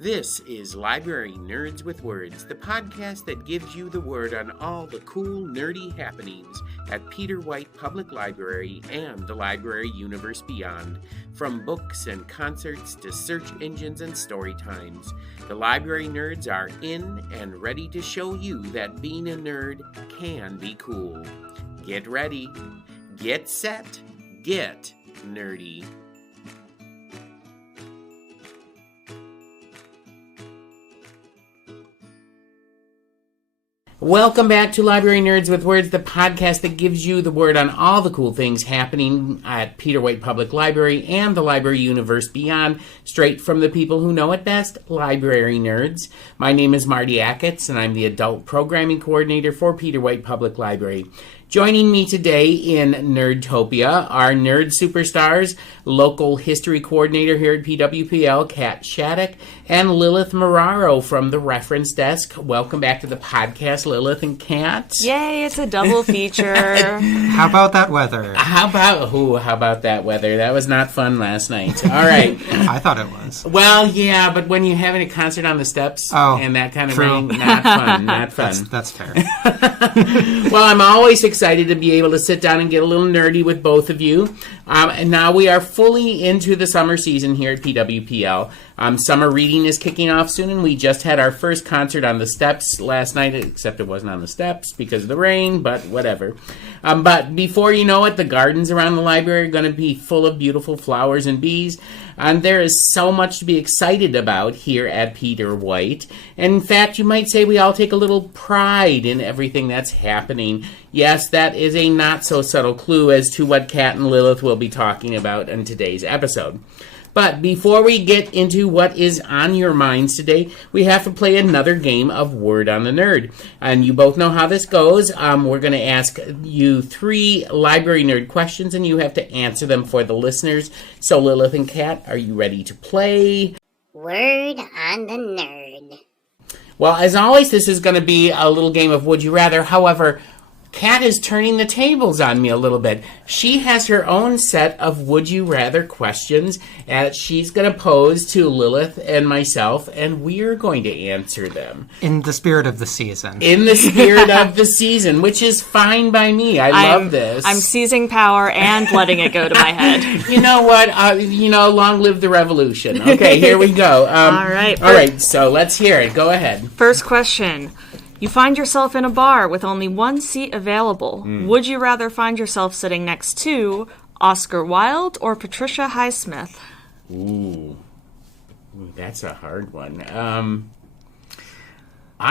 This is Library Nerds with Words, the podcast that gives you the word on all the cool, nerdy happenings at Peter White Public Library and the library universe beyond. From books and concerts to search engines and story times, the Library Nerds are in and ready to show you that being a nerd can be cool. Get ready, get set, get nerdy. Welcome back to Library Nerds with Words, the podcast that gives you the word on all the cool things happening at Peter White Public Library and the library universe beyond, straight from the people who know it best, library nerds. My name is Marty Acketts, and I'm the adult programming coordinator for Peter White Public Library. Joining me today in Nerdtopia are nerd superstars, local history coordinator here at PWPL, Kat Shattuck, and Lilith Muraro from the reference desk. Welcome back to the podcast, Lilith and Kat. Yay, it's a double feature. How about that weather? How about that weather? That was not fun last night. All right. I thought it was. Well, yeah, but when you're having a concert on the steps and that kind of rain, not fun, not fun. That's fair. Well, I'm always excited to be able to sit down and get a little nerdy with both of you. And now we are fully into the summer season here at PWPL. Summer reading is kicking off soon, and we just had our first concert on the steps last night, except it wasn't on the steps because of the rain, but whatever. But before you know it, the gardens around the library are going to be full of beautiful flowers and bees. And there is so much to be excited about here at Peter White. And in fact, you might say we all take a little pride in everything that's happening. Yes, that is a not-so-subtle clue as to what Kat and Lilith will be talking about in today's episode. But before we get into what is on your minds today, we have to play another game of Word on the Nerd. And you both know how this goes. We're going to ask you 3 library nerd questions, and you have to answer them for the listeners. So Lilith and Kat, are you ready to play Word on the Nerd? Well, as always, this is going to be a little game of Would You Rather. However, Kat is turning the tables on me a little bit. She has her own set of Would You Rather questions that she's going to pose to Lilith and myself, and we're going to answer them. In the spirit of the season. In the spirit of the season, which is fine by me. I love this. I'm seizing power and letting it go to my head. You know what? Long live the revolution. Okay, here we go. All right, so let's hear it. Go ahead. First question. You find yourself in a bar with only one seat available. Would you rather find yourself sitting next to Oscar Wilde or Patricia Highsmith? Ooh, that's a hard one.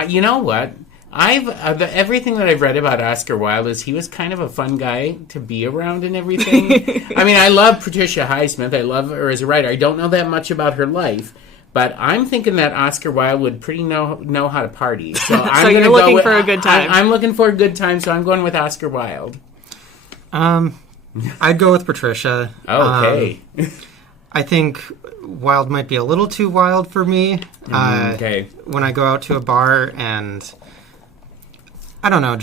You know what? Everything that I've read about Oscar Wilde is he was kind of a fun guy to be around and everything. I mean, I love Patricia Highsmith. I love her as a writer. I don't know that much about her life. But I'm thinking that Oscar Wilde would pretty know how to party. So I'm you're looking for a good time. I'm looking for a good time, so I'm going with Oscar Wilde. I'd go with Patricia. Okay. I think Wilde might be a little too wild for me. Okay. When I go out to a bar and I don't know,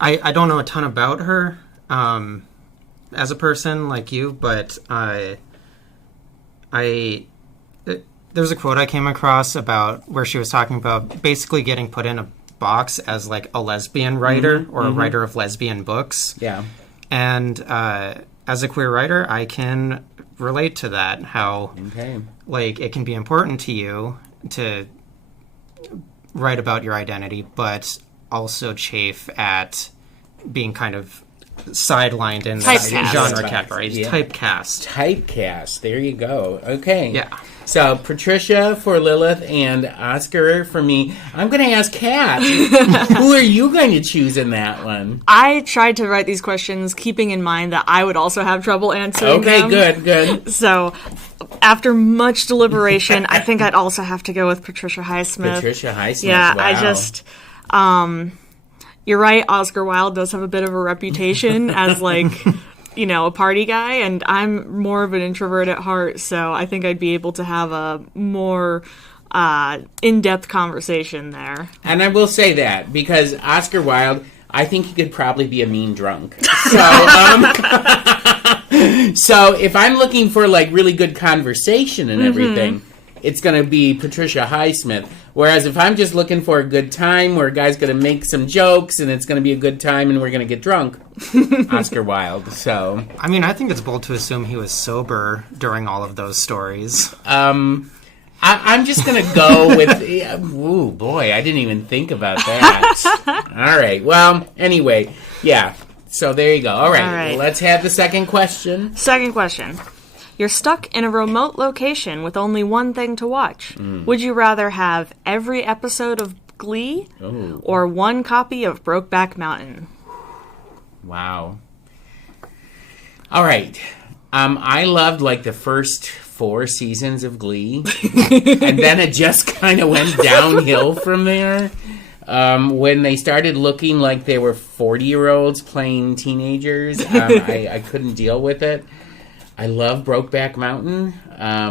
I don't know a ton about her as a person like you, but there's a quote I came across about where she was talking about basically getting put in a box as like a lesbian writer or a writer of lesbian books. Yeah. And as a queer writer, I can relate to that, how like it can be important to you to write about your identity, but also chafe at being kind of sidelined in the genre category. Yeah. Typecast. There you go. Okay. Yeah. So Patricia for Lilith and Oscar for me. I'm going to ask Kat. Who are you going to choose in that one? I tried to write these questions keeping in mind that I would also have trouble answering them. Okay, good. So after much deliberation, I think I'd also have to go with Patricia Highsmith. Patricia Highsmith, yeah, wow. I just... you're right, Oscar Wilde does have a bit of a reputation as, like, a party guy, and I'm more of an introvert at heart, so I think I'd be able to have a more in-depth conversation there. And I will say that, because Oscar Wilde, I think he could probably be a mean drunk. So if I'm looking for, like, really good conversation and everything... it's going to be Patricia Highsmith. Whereas if I'm just looking for a good time where a guy's going to make some jokes and it's going to be a good time and we're going to get drunk, Oscar Wilde. So, I mean, I think it's bold to assume he was sober during all of those stories. I'm just going to go with... Ooh, boy, I didn't even think about that. All right. Well, anyway, yeah. So there you go. All right. Let's have the second question. Second question. You're stuck in a remote location with only one thing to watch. Would you rather have every episode of Glee or one copy of Brokeback Mountain? Wow. All right. I loved like the first 4 seasons of Glee, and then it just kind of went downhill from there. When they started looking like they were 40-year-olds playing teenagers, I couldn't deal with it. I love Brokeback Mountain. I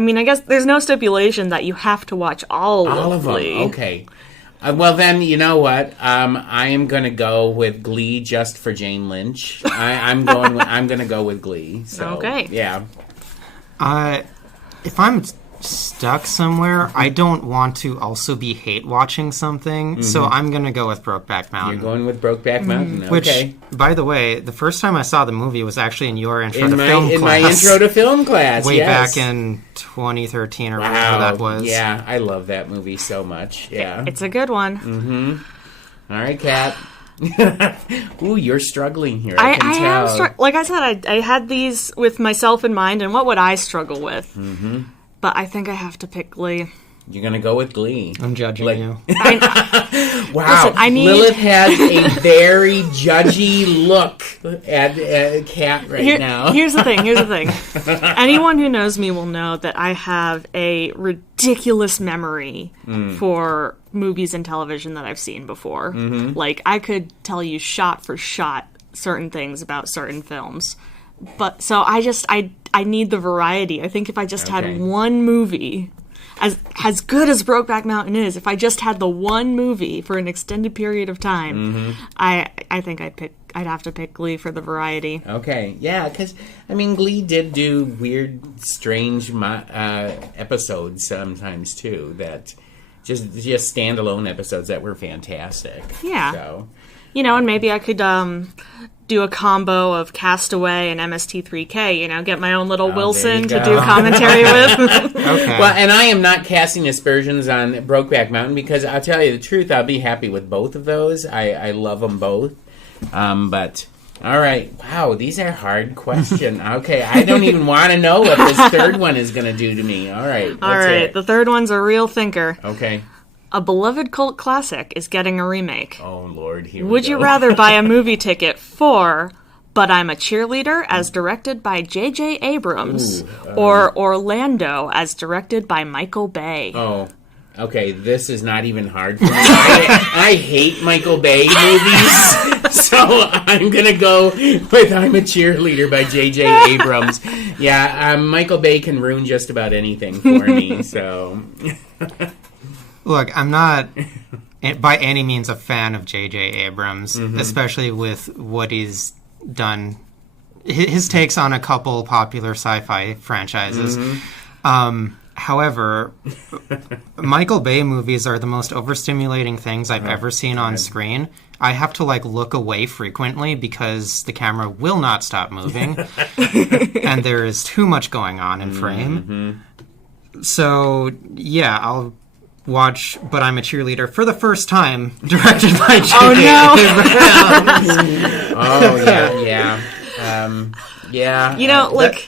mean, I guess there's no stipulation that you have to watch all of them. Glee. Okay. Well, then, you know what? I am going to go with Glee just for Jane Lynch. I'm going to go with Glee. So, okay. Yeah. If I'm stuck somewhere, I don't want to also be hate watching something, so I'm going to go with Brokeback Mountain. You're going with Brokeback Mountain, Which, okay. by the way, the first time I saw the movie was actually in your intro to film class. In my intro to film class, way back in 2013 or whatever that was. Yeah, I love that movie so much. Yeah. It's a good one. All right, Kat. Ooh, you're struggling here. I can tell. Like I said, I had these with myself in mind, and what would I struggle with? But I think I have to pick Glee. You're going to go with Glee. I'm judging you. Wow. Listen, Lilith has a very judgy look at Kat now. Here's the thing. Anyone who knows me will know that I have a ridiculous memory for movies and television that I've seen before. Like, I could tell you shot for shot certain things about certain films. But so I need the variety. I think if I just had one movie, as good as Brokeback Mountain is, if I just had the one movie for an extended period of time, I think I'd have to pick Glee for the variety. Okay, yeah, because I mean, Glee did do weird, strange episodes sometimes too. That just standalone episodes that were fantastic. Yeah. So. And maybe I could do a combo of Castaway and MST3K, get my own little Wilson to do commentary with. Okay. Well, and I am not casting aspersions on Brokeback Mountain because I'll tell you the truth, I'll be happy with both of those. I love them both. But, all right. Wow, these are hard questions. Okay, I don't even want to know what this third one is going to do to me. All right. All right, the third one's a real thinker. Okay. A beloved cult classic is getting a remake. Oh, Lord, here we go. Would you rather buy a movie ticket for But I'm a Cheerleader as directed by J.J. Abrams or Orlando as directed by Michael Bay? Oh, okay, this is not even hard for me. I hate Michael Bay movies, so I'm going to go with I'm a Cheerleader by J.J. Abrams. Yeah, Michael Bay can ruin just about anything for me, so... Look, I'm not by any means a fan of J.J. Abrams, especially with what he's done. His takes on a couple popular sci-fi franchises. However, Michael Bay movies are the most overstimulating things I've ever seen on screen. I have to look away frequently because the camera will not stop moving, and there is too much going on in frame. So, yeah, I'll watch But I'm a Cheerleader for the first time, directed by J.J. Yeah.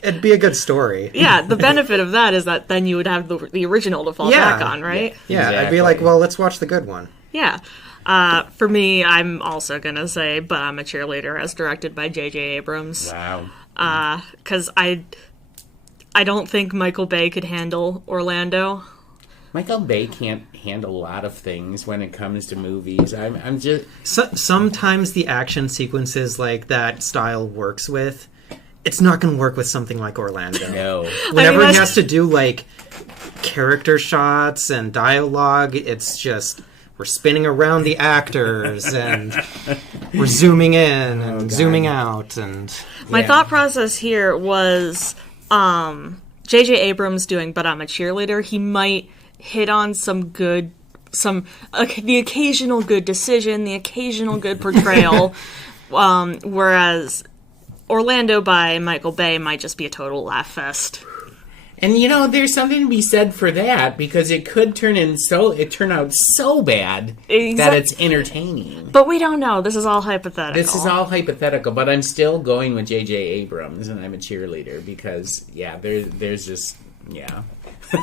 It'd be a good story. Yeah, the benefit of that is that then you would have the original to fall back on, right? Yeah, I'd be like, well, let's watch the good one. Yeah. For me, I'm also going to say But I'm a Cheerleader as directed by J.J. Abrams. Wow. Because I don't think Michael Bay could handle Orlando. Michael Bay can't handle a lot of things when it comes to movies. I'm just... Sometimes the action sequences like that style works with. It's not going to work with something like Orlando. No. Whenever he has to do, character shots and dialogue, it's just... We're spinning around the actors, and we're zooming in and zooming out. And my thought process here was... J.J. Abrams doing But I'm a Cheerleader, he might hit on the occasional good decision, the occasional good portrayal, whereas Orlando by Michael Bay might just be a total laugh fest. And there's something to be said for that, because it could turn out so bad that it's entertaining. But we don't know. This is all hypothetical. But I'm still going with J.J. Abrams, and I'm a cheerleader, because there's just All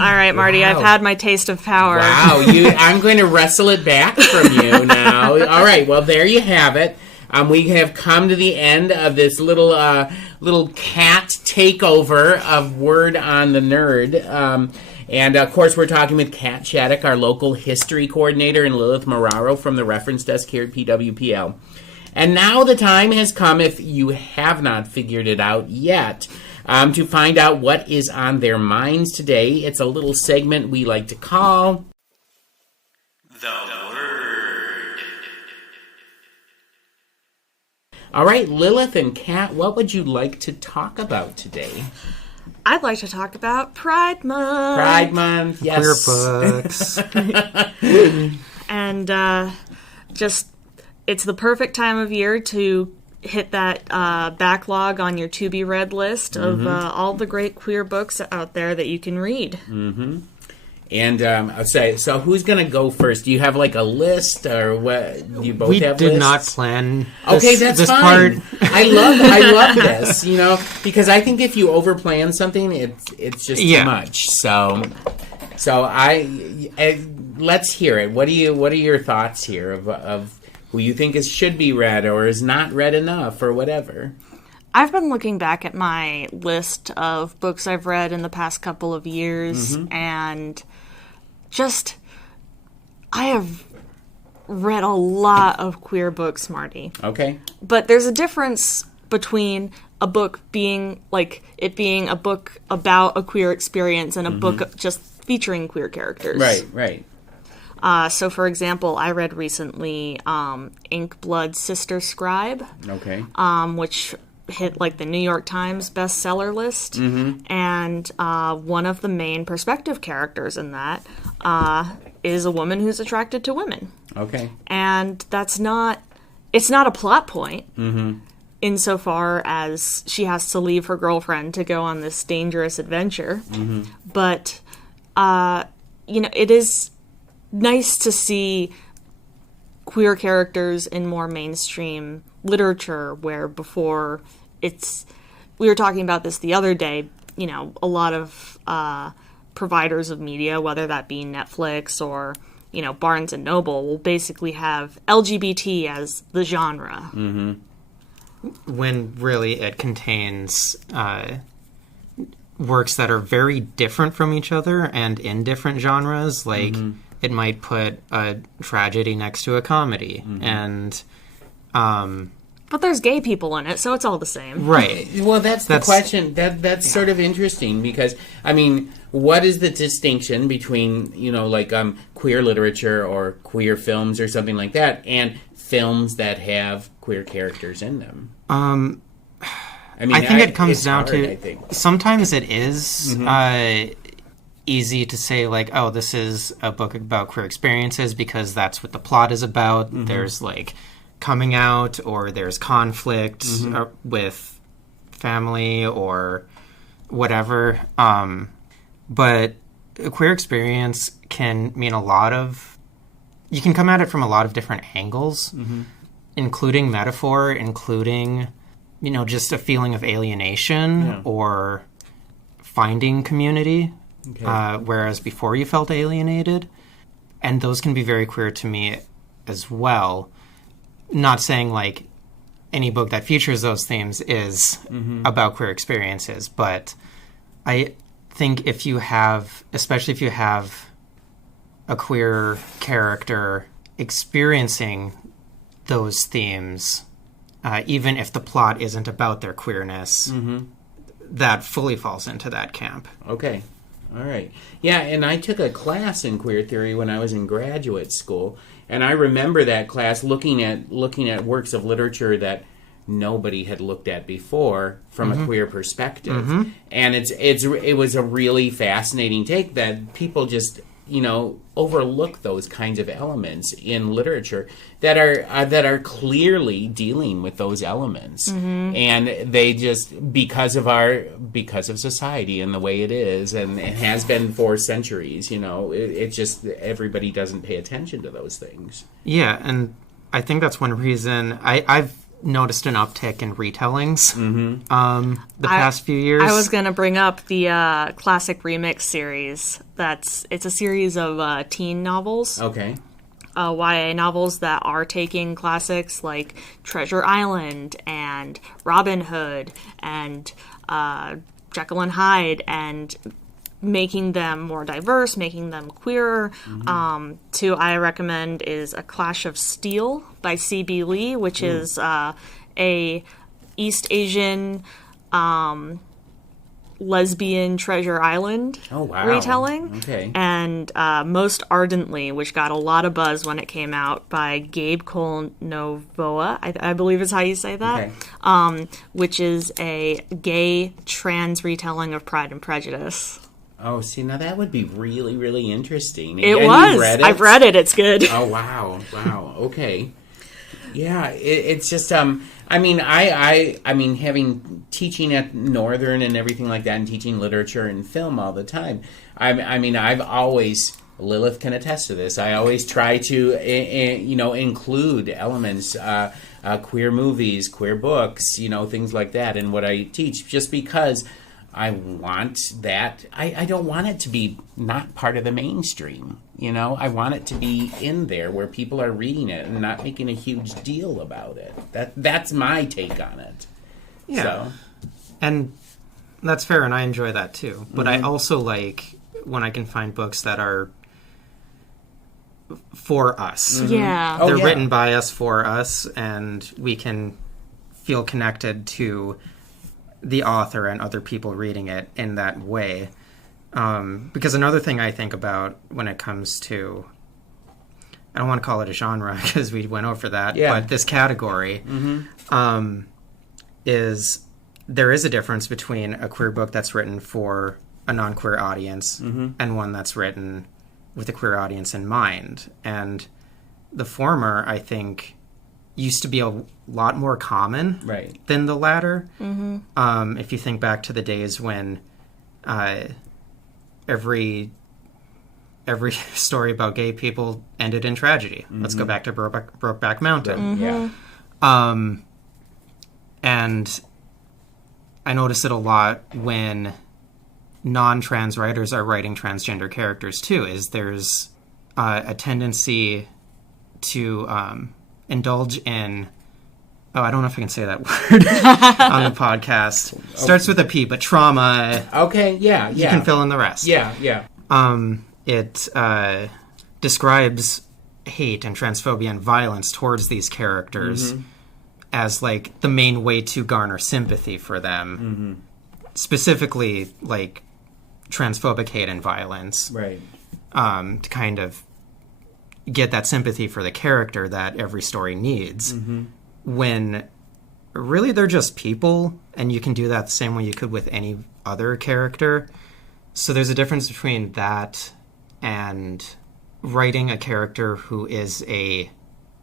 right, Marty, wow. I've had my taste of power. Wow, I'm going to wrestle it back from you now. All right, well, there you have it. We have come to the end of this little cat takeover of Word on the Nerd. And, of course, we're talking with Kat Shattuck, our local history coordinator, and Lilith Muraro from the reference desk here at PWPL. And now the time has come, if you have not figured it out yet, to find out what is on their minds today. It's a little segment we like to call The Word. All right, Lilith and Kat, what would you like to talk about today? I'd like to talk about Pride Month. Pride Month, yes. Queer books. And it's the perfect time of year to hit that backlog on your to-be-read list of all the great queer books out there that you can read. Mm-hmm. And I'll say, so who's going to go first? Do you have like a list, or what? Do you both have lists? We did not plan this fine. Part. I love this, because I think if you overplan something, it's just too much. So let's hear it. What are your thoughts here of who you think should be read or is not read enough or whatever? I've been looking back at my list of books I've read in the past couple of years, and I have read a lot of queer books, Marty. Okay. But there's a difference between a book being a book about a queer experience and a book just featuring queer characters. Right. So, for example, I read recently Ink Blood Sister Scribe, which hit the New York Times bestseller list, and one of the main perspective characters in that is a woman who's attracted to women. Okay. And it's not a plot point insofar as she has to leave her girlfriend to go on this dangerous adventure, but it is nice to see queer characters in more mainstream literature, where before we were talking about this the other day, a lot of providers of media, whether that be Netflix or, Barnes & Noble, will basically have LGBT as the genre. When really it contains works that are very different from each other and in different genres, it might put a tragedy next to a comedy, and but there's gay people in it, so it's all the same. Right. Well, that's the question. That's sort of interesting, because, what is the distinction between, queer literature or queer films or something like that, and films that have queer characters in them? I think it comes down to, sometimes it is easy to say, this is a book about queer experiences because that's what the plot is about. There's, coming out, or there's conflict with family or whatever. But a queer experience can mean a lot of... You can come at it from a lot of different angles, including metaphor, including, just a feeling of alienation or finding community, whereas before you felt alienated. And those can be very queer to me as well. Not saying any book that features those themes is about queer experiences, but I think especially if you have a queer character experiencing those themes, even if the plot isn't about their queerness, that fully falls into that camp. Okay. All right. Yeah, and I took a class in queer theory when I was in graduate school. And I remember that class looking at works of literature that nobody had looked at before from a queer perspective. And it was a really fascinating take that people just, overlook those kinds of elements in literature that are clearly dealing with those elements. And they just, because of society and the way it is, and it has been for centuries, it just, everybody doesn't pay attention to those things. Yeah, and I think that's one reason I've noticed an uptick in retellings the past few years. I was going to bring up the classic remix series. It's a series of teen novels. Okay. YA novels that are taking classics like Treasure Island and Robin Hood and Jekyll and Hyde and making them more diverse, making them queerer. Two I recommend is A Clash of Steel by C.B. Lee, which is a East Asian lesbian Treasure Island retelling. Okay. And Most Ardently, which got a lot of buzz when it came out, by Gabe Cole Novoa, I believe is how you say that, which is a gay trans retelling of Pride and Prejudice. Oh, see, now that would be really, really interesting. It and was. You read it? I've read it. It's good. Oh, wow. Okay. Yeah, it's just, I mean, having teaching at Northern and everything like that, and teaching literature and film all the time, I've always, Lilith can attest to this, I always try to, include elements, queer movies, queer books, things like that in what I teach, just because I want that. I don't want it to be not part of the mainstream. I want it to be in there where people are reading it and not making a huge deal about it. That's my take on it. Yeah. So. And that's fair, and I enjoy that too. But I also like when I can find books that are for us. Yeah. They're written by us, for us, and we can feel connected to the author and other people reading it in that way. Because another thing I think about when it comes to, I don't want to call it a genre because we went over that, but this category is, there is a difference between a queer book that's written for a non-queer audience and one that's written with a queer audience in mind. And the former, I think, used to be a lot more common than the latter. If you think back to the days when every story about gay people ended in tragedy. Let's go back to Brokeback Mountain. And I notice it a lot when non-trans writers are writing transgender characters too, is there's a tendency to indulge in, I don't know if I can say that word on the podcast. Starts with a P, but trauma. Okay, yeah. You can fill in the rest. Yeah. It describes hate and transphobia and violence towards these characters as, like, the main way to garner sympathy for them. Specifically, like, transphobic hate and violence. Right. To kind of get that sympathy for the character that every story needs. When really they're just people, and you can do that the same way you could with any other character. So there's a difference between that and writing a character who is a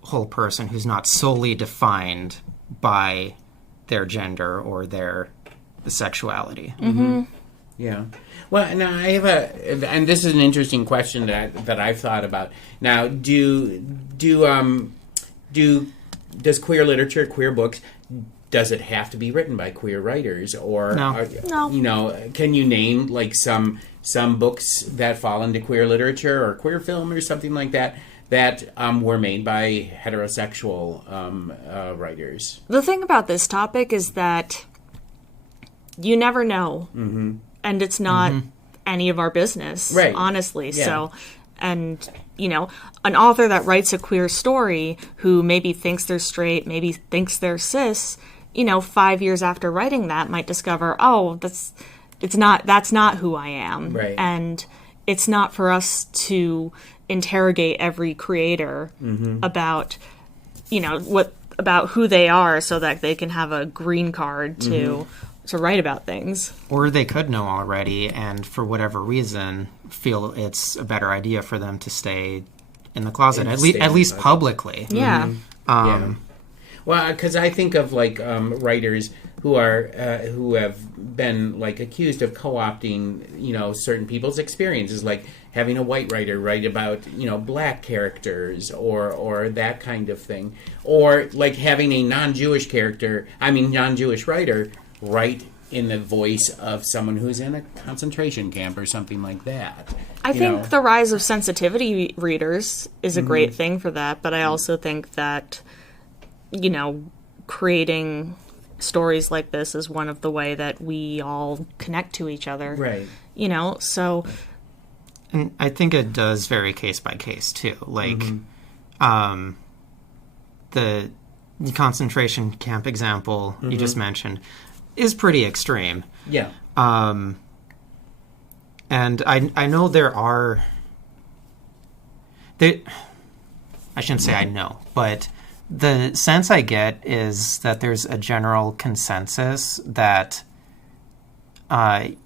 whole person who's not solely defined by their gender or their sexuality. Yeah. Well, now I have and this is an interesting question that I've thought about. Now, does queer literature, queer books, does it have to be written by queer writers, or No. Can you name like some books that fall into queer literature or queer film or something like that were made by heterosexual writers? The thing about this topic is that you never know, and it's not any of our business, right? Honestly, Yeah. So. And, an author that writes a queer story who maybe thinks they're straight, maybe thinks they're cis, 5 years after writing that might discover, that's not who I am. Right. And it's not for us to interrogate every creator about, what about who they are so that they can have a green card to write about things. Or they could know already, and for whatever reason, feel it's a better idea for them to stay in the closet, at least publicly. Yeah. Yeah. Well, because I think of like writers who have been like accused of co-opting, certain people's experiences, like having a white writer write about black characters or that kind of thing, or like having a non-Jewish writer write in the voice of someone who's in a concentration camp or something like that. I think the rise of sensitivity readers is a great thing for that, but I also think that creating stories like this is one of the way that we all connect to each other. Right. So... And I think it does vary case by case, too. Like, the concentration camp example you just mentioned is pretty extreme. Yeah. And I know there are... I shouldn't say I know, but... The sense I get is that there's a general consensus that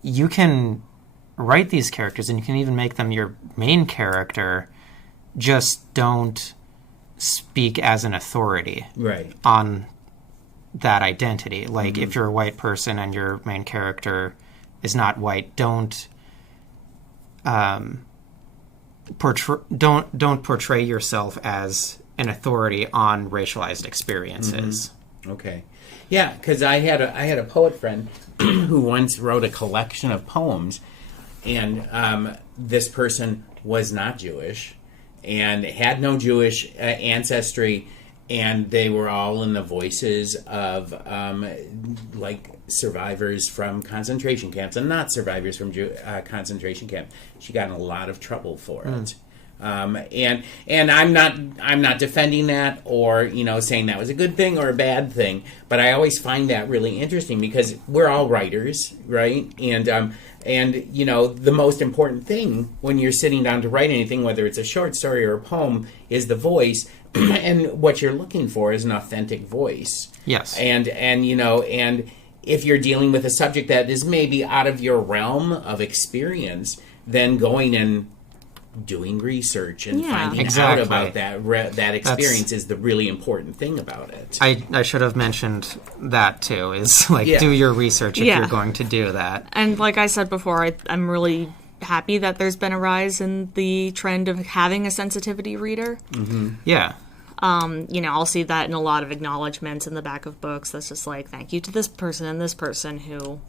you can write these characters and you can even make them your main character, just don't speak as an authority on that identity. Like, if you're a white person and your main character is not white, don't portray yourself as an authority on racialized experiences. Okay. Yeah, because I had a poet friend who once wrote a collection of poems, and this person was not Jewish and had no Jewish ancestry, and they were all in the voices of like survivors from concentration camps and not survivors from concentration camps. She got in a lot of trouble for it. And I'm not defending that or saying that was a good thing or a bad thing, but I always find that really interesting because we're all writers, right? And the most important thing when you're sitting down to write anything, whether it's a short story or a poem, is the voice, and what you're looking for is an authentic voice. Yes. And if you're dealing with a subject that is maybe out of your realm of experience, then going and doing research and finding out about that experience is the really important thing about it. I should have mentioned that too, is do your research if you're going to do that. And like I said before, I'm really happy that there's been a rise in the trend of having a sensitivity reader. Yeah. I'll see that in a lot of acknowledgments in the back of books. That's just like, thank you to this person and this person who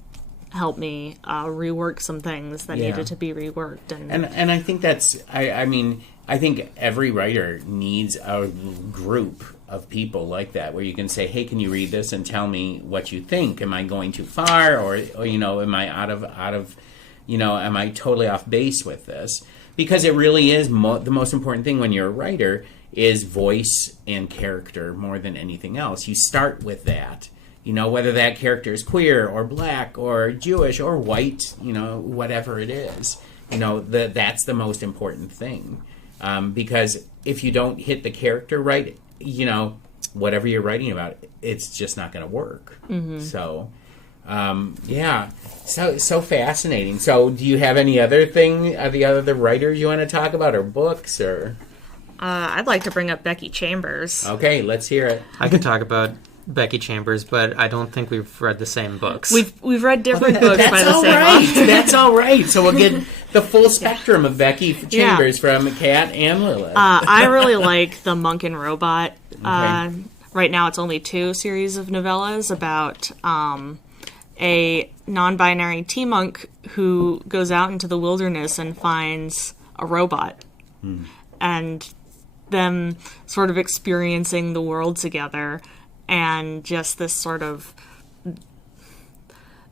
help me rework some things that needed to be reworked. And I think that's, I think every writer needs a group of people like that where you can say, hey, can you read this and tell me what you think? Am I going too far? Or am I out of am I totally off base with this? Because it really is the most important thing when you're a writer is voice and character more than anything else. You start with that. Whether that character is queer or black or Jewish or white, whatever it is, that's the most important thing. Because if you don't hit the character right, whatever you're writing about, it's just not going to work. So, so fascinating. So do you have any other thing, the other writers you want to talk about or books or? I'd like to bring up Becky Chambers. Okay, let's hear it. I can talk about Becky Chambers, but I don't think we've read the same books. We've read different books by the same author. That's all right. So we'll get the full spectrum of Becky Chambers from Kat and Lilith. I really like The Monk and Robot. Right now it's only 2 series of novellas about a non-binary tea monk who goes out into the wilderness and finds a robot. And them sort of experiencing the world together. And just this sort of...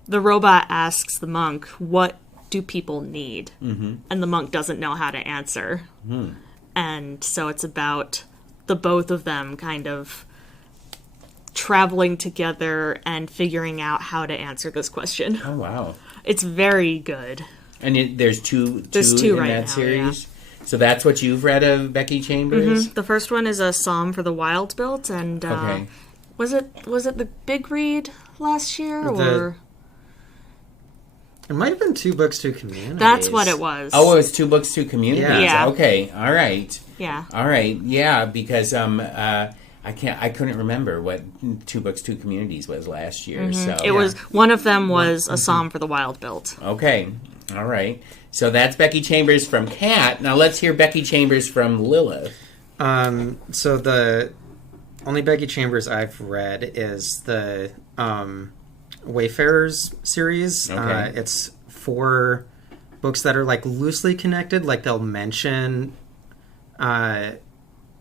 The robot asks the monk, what do people need? And the monk doesn't know how to answer. And so it's about the both of them kind of traveling together and figuring out how to answer this question. Oh, wow. It's very good. And there's two There's 2 in right that now, series? So that's what you've read of Becky Chambers? The first one is a Psalm for the Wild Built, and Okay. was it the big read last year, or It might have been 2 books, 2 communities. that's what it was? Oh, it was 2 books, 2 communities. Yeah. Okay. All right. Yeah. All right. Yeah, because I couldn't remember what 2 books, 2 communities was last year. So It was one of them was a Psalm for the Wild Built. okay. All right. So that's Becky Chambers from Kat. Now let's hear Becky Chambers from Lilith. So the only Becky Chambers I've read is the Wayfarers series. Okay. It's 4 books that are like loosely connected. Like they'll mention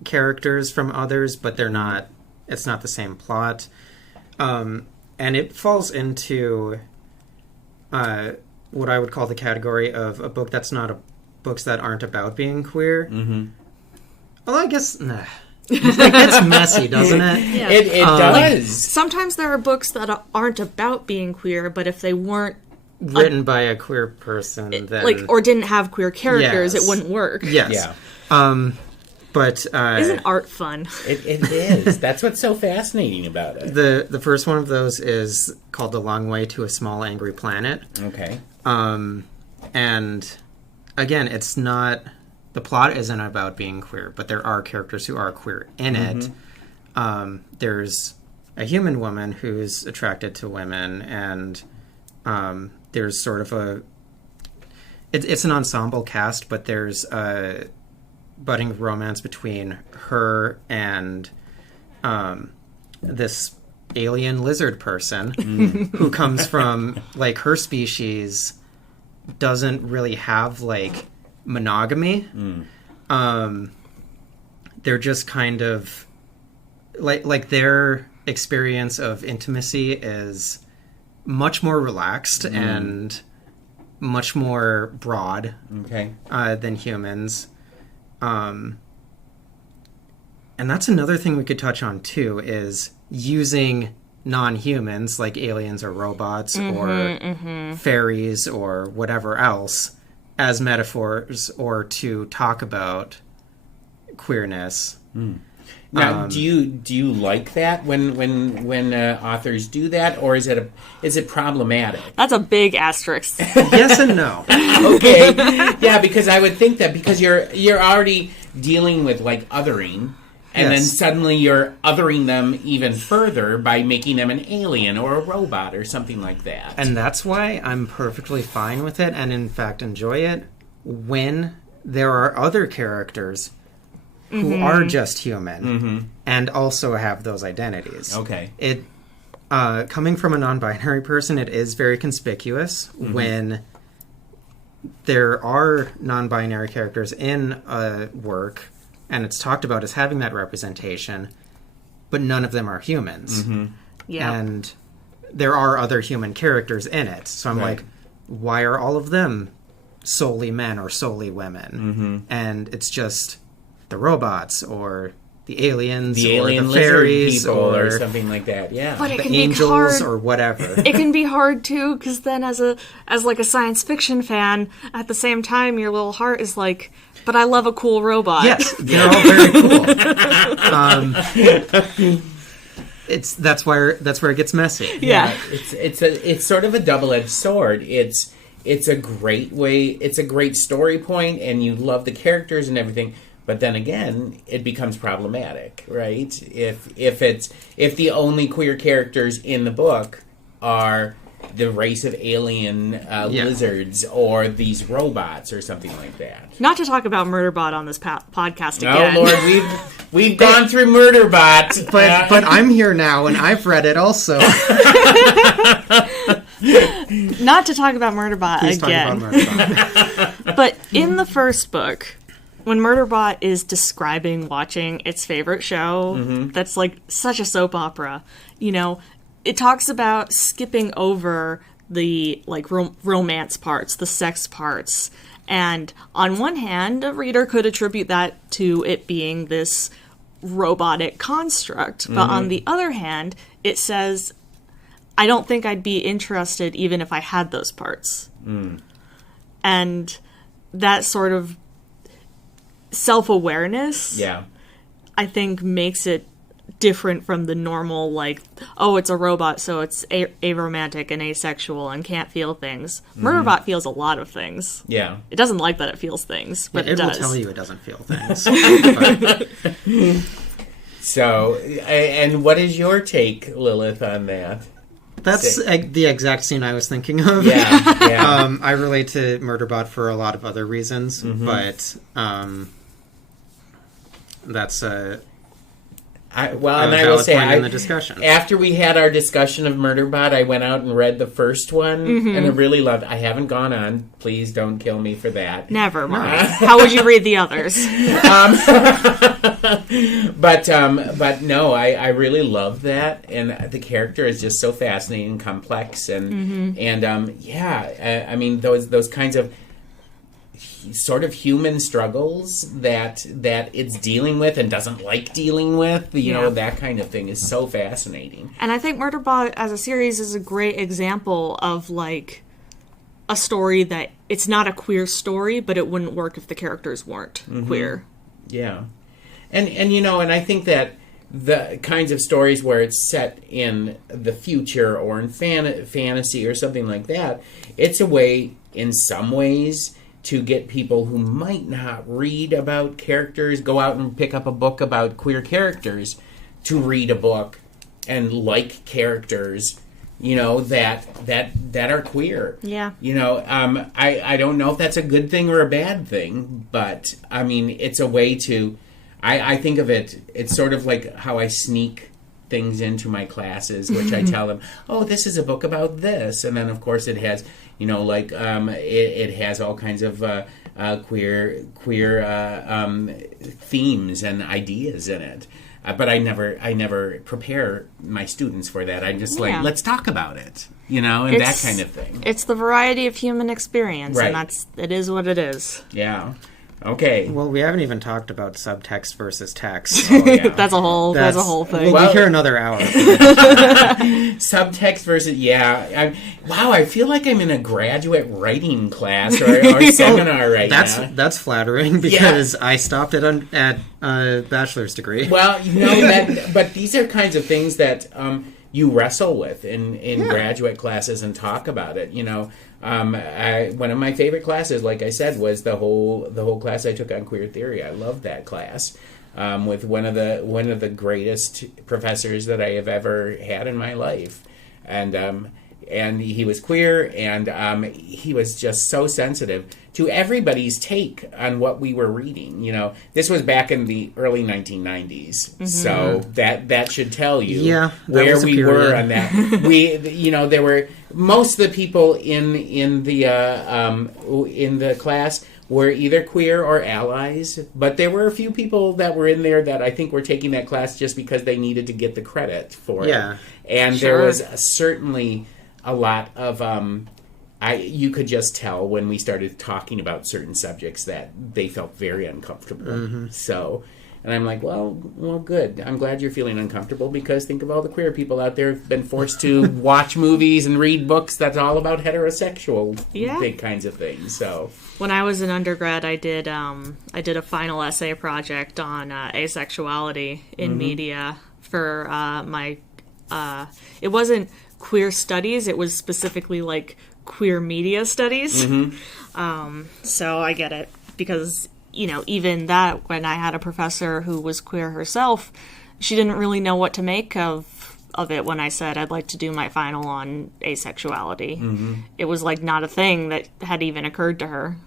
characters from others, but they're not. It's not the same plot. And it falls into what I would call the category of a book that's not books that aren't about being queer. Mm-hmm. Although I guess it gets messy, doesn't it? Yeah. It does. Sometimes there are books that aren't about being queer, but if they weren't Written by a queer person, then or didn't have queer characters, Yes. it wouldn't work. yes. Yeah. But Isn't art fun? It is. That's what's so fascinating about it. the first one of those is called The Long Way to a Small Angry Planet. Okay. And again, it's not, the plot isn't about being queer, but there are characters who are queer in it. There's a human woman who's attracted to women, and there's sort of it's an ensemble cast, but there's a budding romance between her and this alien lizard person who comes from, like, her species doesn't really have, like, monogamy. They're just kind of like their experience of intimacy is much more relaxed and much more broad Okay. than humans. And that's another thing we could touch on too, is using non-humans like aliens or robots or fairies or whatever else as metaphors or to talk about queerness. Now, do you like that when authors do that, or is it problematic? That's a big asterisk. Yes and no. Okay, yeah, because I would think that because you're already dealing with, like, othering, and then Yes. suddenly you're othering them even further by making them an alien or a robot or something like that. And that's why I'm perfectly fine with it, and in fact enjoy it, when there are other characters who are just human and also have those identities. Okay. It coming from a non-binary person, it is very conspicuous when there are non-binary characters in a work, and it's talked about as having that representation, but none of them are humans. Yeah. And there are other human characters in it. So I'm Right. like, why are all of them solely men or solely women? And it's just the robots or the aliens the or alien the lizard fairies people or something like that. Yeah. But it the can be angels hard. or whatever. It can be hard too, because then as like a science fiction fan, at the same time, your little heart is like, but I love a cool robot. Yes, they're all very cool. That's where it gets messy. Yeah. It's sort of a double-edged sword. It's a great way. It's a great story point, and you love the characters and everything. But then again, it becomes problematic, right? If the only queer characters in the book are the race of alien lizards or these robots or something like that. Not to talk about Murderbot on this podcast again. Oh Lord, we've gone through Murderbot, But I'm here now, and I've read it also. Not to talk about Murderbot Please again. talk about Murderbot. But in the first book, when Murderbot is describing watching its favorite show, that's like such a soap opera, it talks about skipping over the like romance parts, the sex parts. And on one hand, a reader could attribute that to it being this robotic construct. But on the other hand, it says, I don't think I'd be interested even if I had those parts. And that sort of self-awareness, Yeah. I think makes it different from the normal, like, oh, it's a robot, so it's aromantic and asexual and can't feel things. Murderbot feels a lot of things. Yeah. It doesn't like that it feels things, but it does. It will tell you it doesn't feel things. So, and what is your take, Lilith, on that? That's the exact scene I was thinking of. Yeah, yeah. I relate to Murderbot for a lot of other reasons, but that's I will say, in the discussion. After we had our discussion of Murderbot, I went out and read the first one, and I really loved. I haven't gone on. Please don't kill me for that. Never mind. How would you read the others? But no, I really love that, and the character is just so fascinating and complex, and I mean those kinds of sort of human struggles that it's dealing with and doesn't like dealing with, you know, that kind of thing is so fascinating. And I think Murderbot as a series is a great example of, like, a story that it's not a queer story, but it wouldn't work if the characters weren't queer. Yeah. And you know, and I think that the kinds of stories where it's set in the future or in fantasy or something like that, it's a way, in some ways, to get people who might not read about characters, go out and pick up a book about queer characters, to read a book and like characters, you know, that are queer. Yeah. You know, I don't know if that's a good thing or a bad thing, but I mean, it's a way to, I think of it, it's sort of like how I sneak things into my classes, which I tell them, oh, this is a book about this. And then, of course, it has, you know, like, it has all kinds of queer themes and ideas in it. But I never prepare my students for that. I'm just like, let's talk about it, you know, and that kind of thing. It's the variety of human experience, right. And it is what it is. Yeah. Okay. Well, we haven't even talked about subtext versus text. Oh, yeah. That's a whole thing. We'll be here another hour. Subtext versus, wow, I feel like I'm in a graduate writing class or seminar now. That's flattering because I stopped at a bachelor's degree. Well, you know, but these are kinds of things that you wrestle with in graduate classes and talk about it, you know. One of my favorite classes, like I said, was the whole class I took on queer theory. I loved that class with one of the greatest professors that I have ever had in my life, and he was queer, and he was just so sensitive to everybody's take on what we were reading. You know, this was back in the early 1990s, so that should tell you where we were on that. There were most of the people in the class were either queer or allies, but there were a few people that were in there that I think were taking that class just because they needed to get the credit for it. And there was certainly a lot of you could just tell when we started talking about certain subjects that they felt very uncomfortable. So, and I'm like, well, good. I'm glad you're feeling uncomfortable, because think of all the queer people out there who've been forced to watch movies and read books that's all about heterosexual big kinds of things. So, when I was an undergrad, I did a final essay project on asexuality in media for my. It wasn't queer studies; it was specifically like queer media studies. So I get it, because, you know, even that, when I had a professor who was queer herself, she didn't really know what to make of it when I said I'd like to do my final on asexuality. It was like not a thing that had even occurred to her.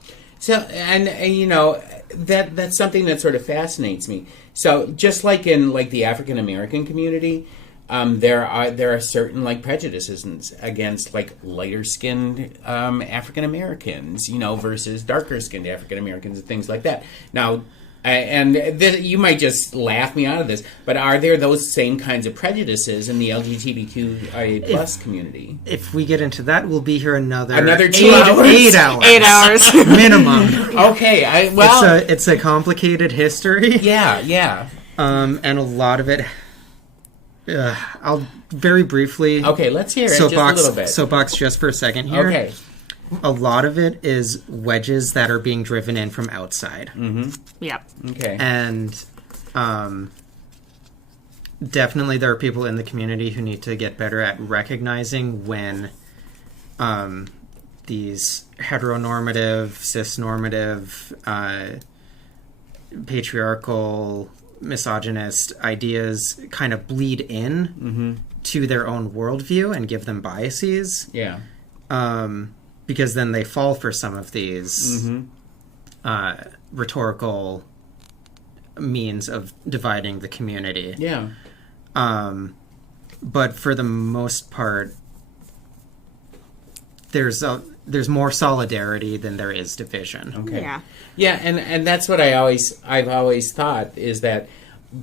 So, and you know, that's something that sort of fascinates me. So, just like in like the African American community, there are certain like prejudices against like lighter skinned African Americans, you know, versus darker skinned African Americans and things like that. Now, you might just laugh me out of this, but are there those same kinds of prejudices in the LGBTQIA plus community? If we get into that, we'll be here another 2 hours. 8 hours. 8 hours Minimum. Okay, it's a complicated history. Yeah. And a lot of it. I'll very briefly. Okay, let's hear it just a little bit. Soapbox just for a second here. Okay. a lot of it is wedges that are being driven in from outside. Yep. Okay. And definitely there are people in the community who need to get better at recognizing when these heteronormative, cis-normative, patriarchal, misogynist ideas kind of bleed in to their own worldview and give them biases. Yeah. Because then they fall for some of these rhetorical means of dividing the community. Yeah. But for the most part, there's more solidarity than there is division. Okay. Yeah. Yeah, and that's what I've always thought is that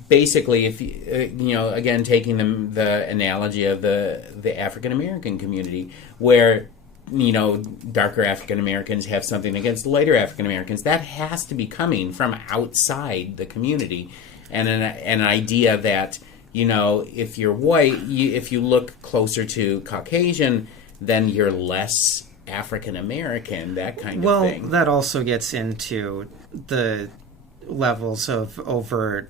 basically, if you again taking the analogy of the African American community, where darker African Americans have something against lighter African Americans, that has to be coming from outside the community, and an idea that if you're white, if you look closer to Caucasian, then you're less African American, that kind of thing. Well, that also gets into the levels of overt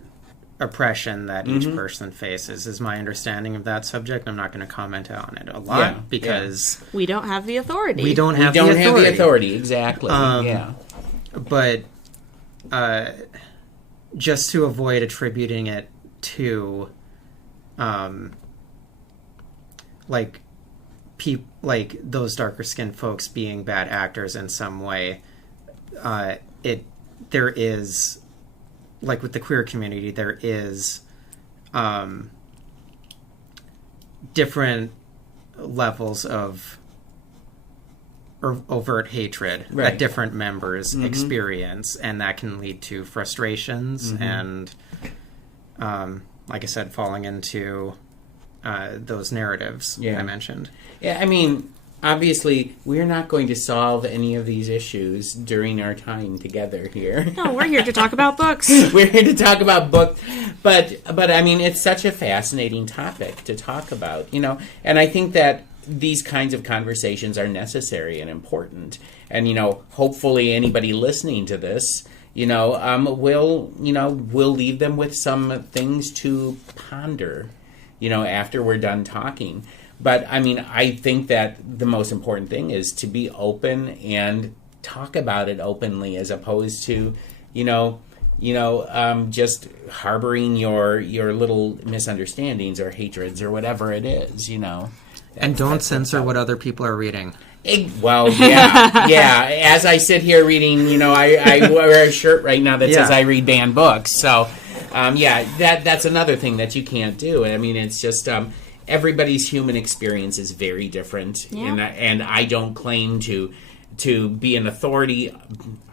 oppression that each person faces, is my understanding of that subject. I'm not going to comment on it a lot because we don't have the authority. We don't have have the the authority, exactly. But just to avoid attributing it to like those darker skinned folks being bad actors in some way, there is, like with the queer community, there is different levels of overt hatred that different members experience, and that can lead to frustrations and, like I said, falling into those narratives I mentioned. Yeah, I mean, obviously, we're not going to solve any of these issues during our time together here. No, we're here to talk about books. We're here to talk about books, but I mean, it's such a fascinating topic to talk about, and I think that these kinds of conversations are necessary and important, and hopefully anybody listening to this, will leave them with some things to ponder, after we're done talking. But, I mean, I think that the most important thing is to be open and talk about it openly, as opposed to, just harboring your little misunderstandings or hatreds or whatever it is, And don't censor what other people are reading. Well, yeah. As I sit here reading, I wear a shirt right now that says I read banned books. So, that's another thing that you can't do. I mean, it's just... everybody's human experience is very different, and I don't claim to be an authority.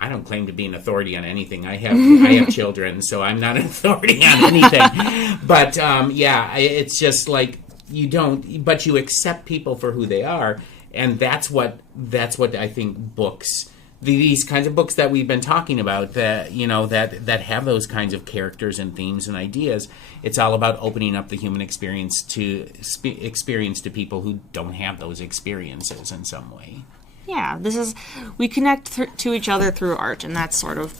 I don't claim to be an authority on anything. I have children, so I'm not an authority on anything. But it's just like you don't. But you accept people for who they are, and that's what I think books. These kinds of books that we've been talking about, that that have those kinds of characters and themes and ideas, it's all about opening up the human experience to people who don't have those experiences in some way. Yeah, we connect to each other through art, and that's sort of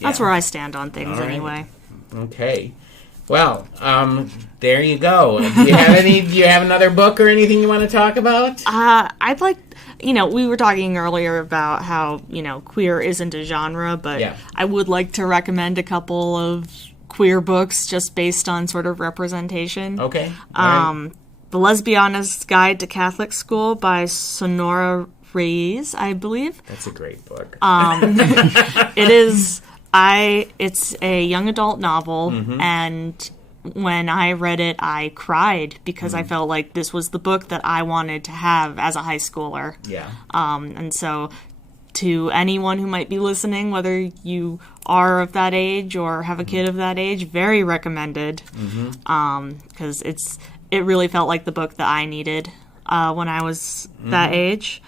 that's where I stand on things anyway. Okay. Well, there you go. Do you have another book or anything you want to talk about? I'd like, we were talking earlier about how, queer isn't a genre, but I would like to recommend a couple of queer books just based on sort of representation. Okay. The Lesbiana's Guide to Catholic School by Sonora Reyes, I believe. That's a great book. It is... It's a young adult novel, and when I read it, I cried because I felt like this was the book that I wanted to have as a high schooler. Yeah. And so to anyone who might be listening, whether you are of that age or have a kid of that age, very recommended. Because it really felt like the book that I needed when I was that age.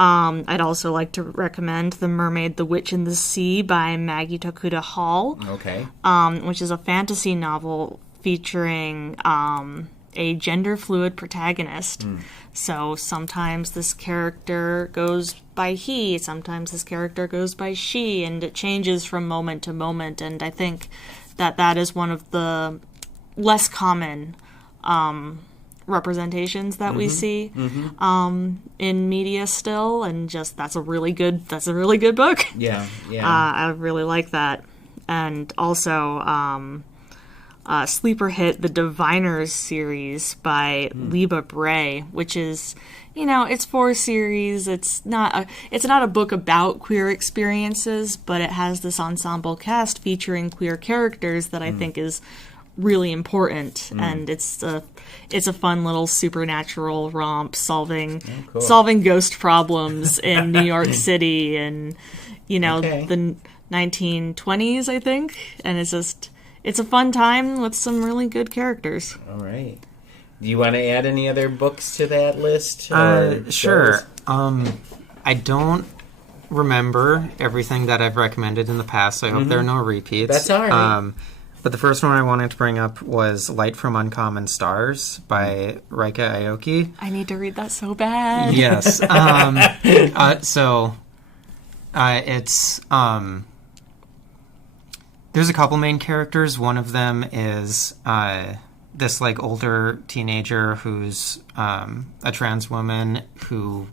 I'd also like to recommend The Mermaid, the Witch in the Sea by Maggie Tokuda-Hall. Okay. Which is a fantasy novel featuring a gender fluid protagonist. So sometimes this character goes by he, sometimes this character goes by she, and it changes from moment to moment. And I think that is one of the less common representations that we see in media still, and just that's a really good book. Yeah. I really like that. And also Sleeper Hit, the Diviners series by Libba Bray, which is, it's 4 series. It's not a book about queer experiences, but it has this ensemble cast featuring queer characters that I think is really important, and it's a fun little supernatural romp solving ghost problems in New York City and the 1920s, I think, and it's a fun time with some really good characters. All right. Do you want to add any other books to that list? Sure. I don't remember everything that I've recommended in the past, so I hope there are no repeats. That's all right. But the first one I wanted to bring up was Light from Uncommon Stars by Ryka Aoki. I need to read that so bad. Yes. It's... there's a couple main characters. One of them is this older teenager who's a trans woman who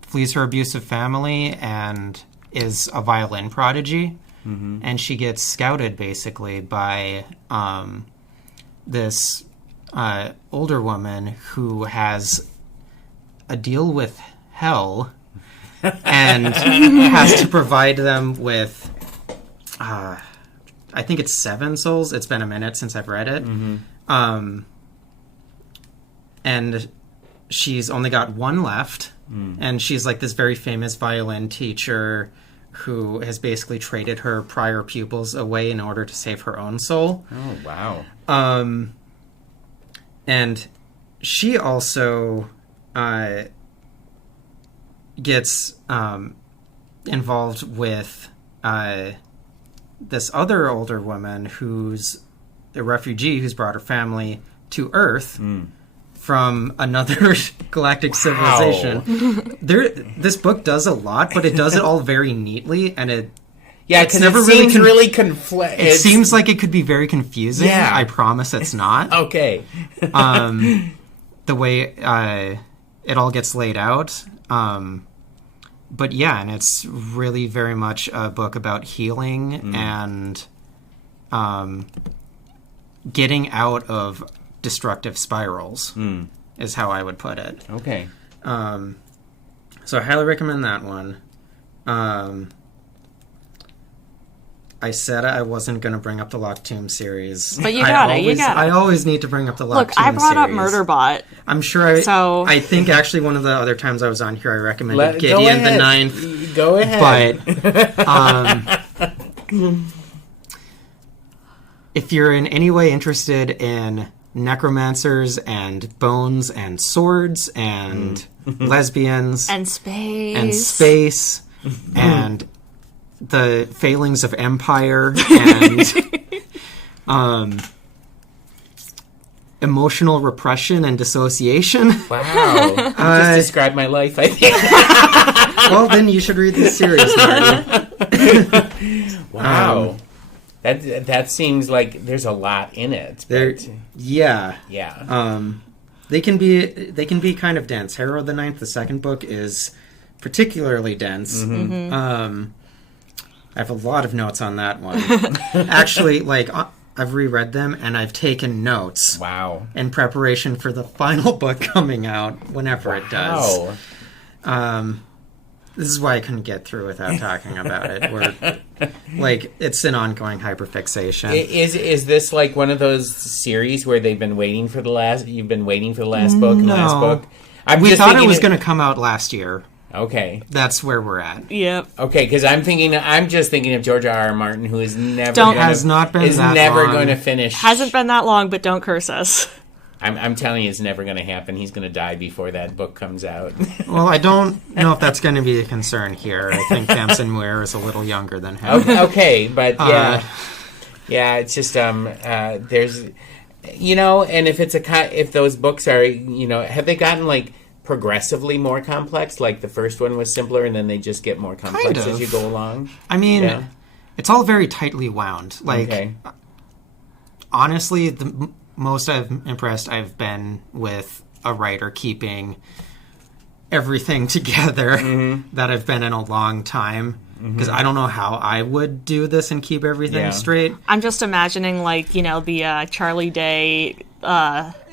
flees her abusive family and is a violin prodigy. And she gets scouted basically by this older woman who has a deal with hell and has to provide them with I think it's 7 souls. It's been a minute since I've read it. And she's only got 1 left. And she's this very famous violin teacher who has basically traded her prior pupils away in order to save her own soul. Oh, wow. And she also gets involved with this other older woman who's a refugee who's brought her family to Earth from another galactic civilization. This book does a lot, but it does it all very neatly, and it seems really conflicted. It seems like it could be very confusing. Yeah. I promise it's not. Okay. The way it all gets laid out. But yeah, and it's really very much a book about healing and getting out of destructive spirals is how I would put it. Okay. So I highly recommend that one. I said I wasn't going to bring up the Locked Tomb series. But you got it. I always need to bring up the Locked Tomb series. Look, I brought up Murderbot. I'm sure I think actually one of the other times I was on here I recommended Gideon the Ninth. Go ahead. But if you're in any way interested in necromancers and bones and swords and lesbians and space and the failings of empire and emotional repression and dissociation. Wow. You just described my life, I think. Well, then you should read this series, Marty. Wow. That seems like there's a lot in it. Yeah. Yeah. They can be kind of dense. Harrow the Ninth, the second book, is particularly dense. I have a lot of notes on that one. Actually, I've reread them and I've taken notes. Wow. In preparation for the final book coming out whenever it does. This is why I couldn't get through without talking about it. It's an ongoing hyperfixation. Is this like one of those series where you've been waiting for the last book and No. last book? We thought it was going to come out last year. Okay. That's where we're at. Yep. Okay, because I'm just thinking of George R.R. Martin, who is never going to finish. Hasn't been that long, but don't curse us. I'm telling you, it's never going to happen. He's going to die before that book comes out. Well, I don't know if that's going to be a concern here. I think Tamsyn Muir is a little younger than him. Okay, but yeah, it's just and if those books are, have they gotten like progressively more complex? Like the first one was simpler, and then they just get more complex as you go along. I mean, it's all very tightly wound. Like, honestly, the most I've been with a writer keeping everything together that I've been in a long time. Because I don't know how I would do this and keep everything straight. I'm just imagining, like, the Charlie Day...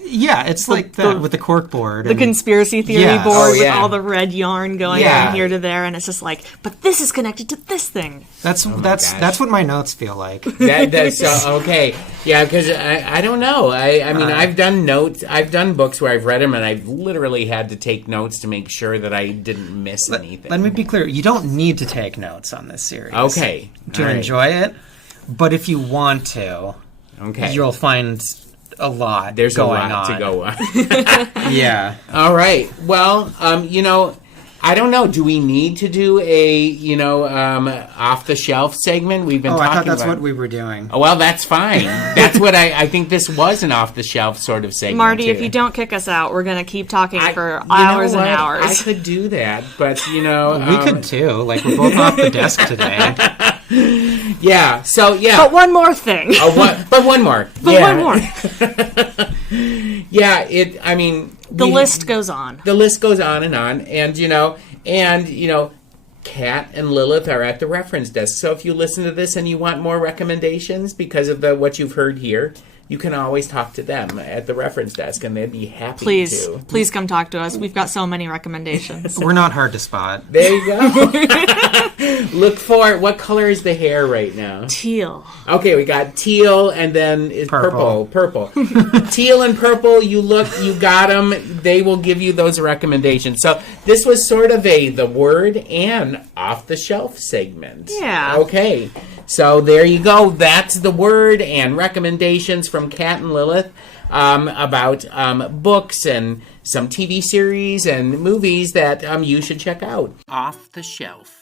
it's like that with the corkboard. The conspiracy theory board with yeah. all the red yarn going from here to there, and it's just like, but this is connected to this thing. That's what my notes feel like. That's okay. Yeah, because I don't know. I mean, I've done notes. I've done books where I've read them, and I've literally had to take notes to make sure that I didn't miss anything. Let me be clear. You don't need to take notes on this series. Okay. To enjoy it. But if you want to, you'll find... a lot. There's going a lot on. to go on. Yeah. All right. Well, I don't know. Do we need to do a off the shelf segment? We've been talking I thought that's about... what we were doing. Oh, well, that's fine. That's what I think this was an off the shelf sort of segment. Marty, too. if you don't kick us out, we're going to keep talking for hours and hours. I could do that, but we could too. Like, we're both off the desk today. Yeah. So yeah. But one more thing. But one more. One more. Yeah. I mean, the list goes on. The list goes on, and Kat and Lilith are at the reference desk. So if you listen to this and you want more recommendations because of what you've heard here, you can always talk to them at the reference desk, and they'd be happy to. Please come talk to us. We've got so many recommendations. We're not hard to spot. There you go. Look for, what color is the hair right now? Teal. Okay, we got teal, and then it's purple. Teal and purple, you got them. They will give you those recommendations. So this was sort of the word and off-the-shelf segment. Yeah. Okay. So there you go. That's the word and recommendations from Kat and Lilith about books and some TV series and movies that you should check out. Off the shelf.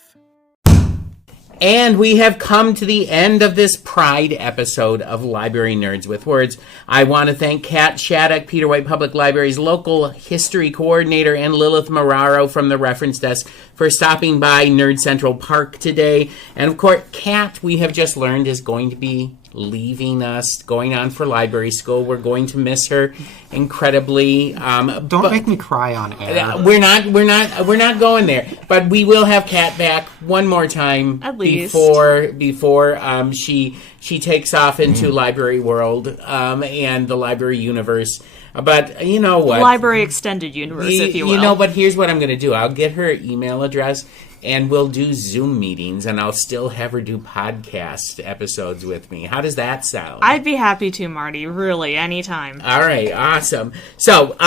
And we have come to the end of this Pride episode of Library Nerds with Words. I want to thank Kat Shattuck, Peter White Public Library's local history coordinator, and Lilith Muraro from the reference desk for stopping by Nerd Central Park today. And of course, Kat, we have just learned, is going to be leaving us, going on for library school. We're going to miss her incredibly. Don't make me cry on air. We're not going there. But we will have Kat back one more time at least before she takes off into library world and the library universe. But you know what? Library extended universe, if you will. But here's what I'm going to do. I'll get her email address, and we'll do Zoom meetings, and I'll still have her do podcast episodes with me. How does that sound? I'd be happy to, Marty. Really, anytime. All right, awesome. So,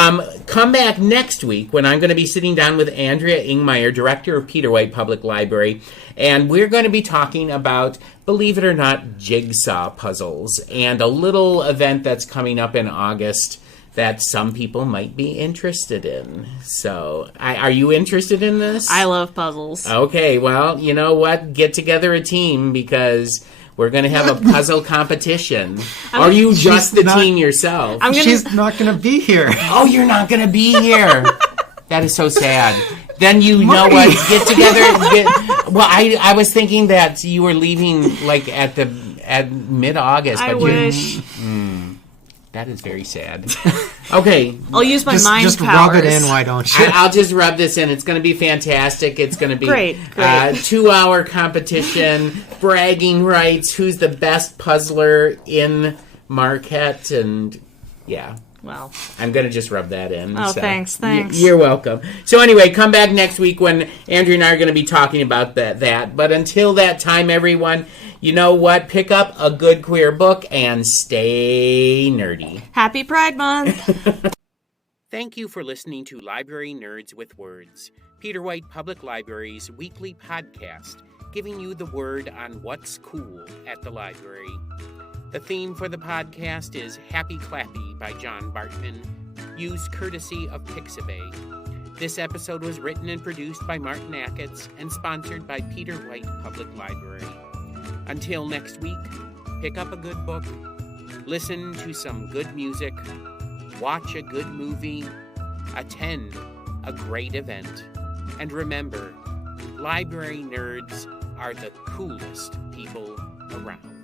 come back next week when I'm going to be sitting down with Andrea Ingmeyer, director of Peter White Public Library, and we're going to be talking about, believe it or not, jigsaw puzzles, and a little event that's coming up in August that some people might be interested in. So, are you interested in this? I love puzzles. Okay, well, you know what? Get together a team, because we're going to have a puzzle competition. Are you just the team yourself? She's not going to be here. Oh, you're not going to be here. That is so sad. Then you know what? Get together. Well, I was thinking that you were leaving like at mid-August. I wish. That is very sad. Okay. I'll use my mind just powers. Rub it in, why don't you? I'll just rub this in. It's going to be fantastic. It's going to be great. 2-hour competition, bragging rights, who's the best puzzler in Marquette, and yeah. Well, I'm going to just rub that in. Oh, so. Thanks. You're welcome. So anyway, come back next week when Andrew and I are going to be talking about that. But until that time, everyone, you know what? Pick up a good queer book and stay nerdy. Happy Pride Month! Thank you for listening to Library Nerds with Words, Peter White Public Library's weekly podcast, giving you the word on what's cool at the library. The theme for the podcast is Happy Clappy by John Bartman, used courtesy of Pixabay. This episode was written and produced by Martin Acketts and sponsored by Peter White Public Library. Until next week, pick up a good book listen to some good music, watch a good movie, attend a great event. And remember, library nerds are the coolest people around.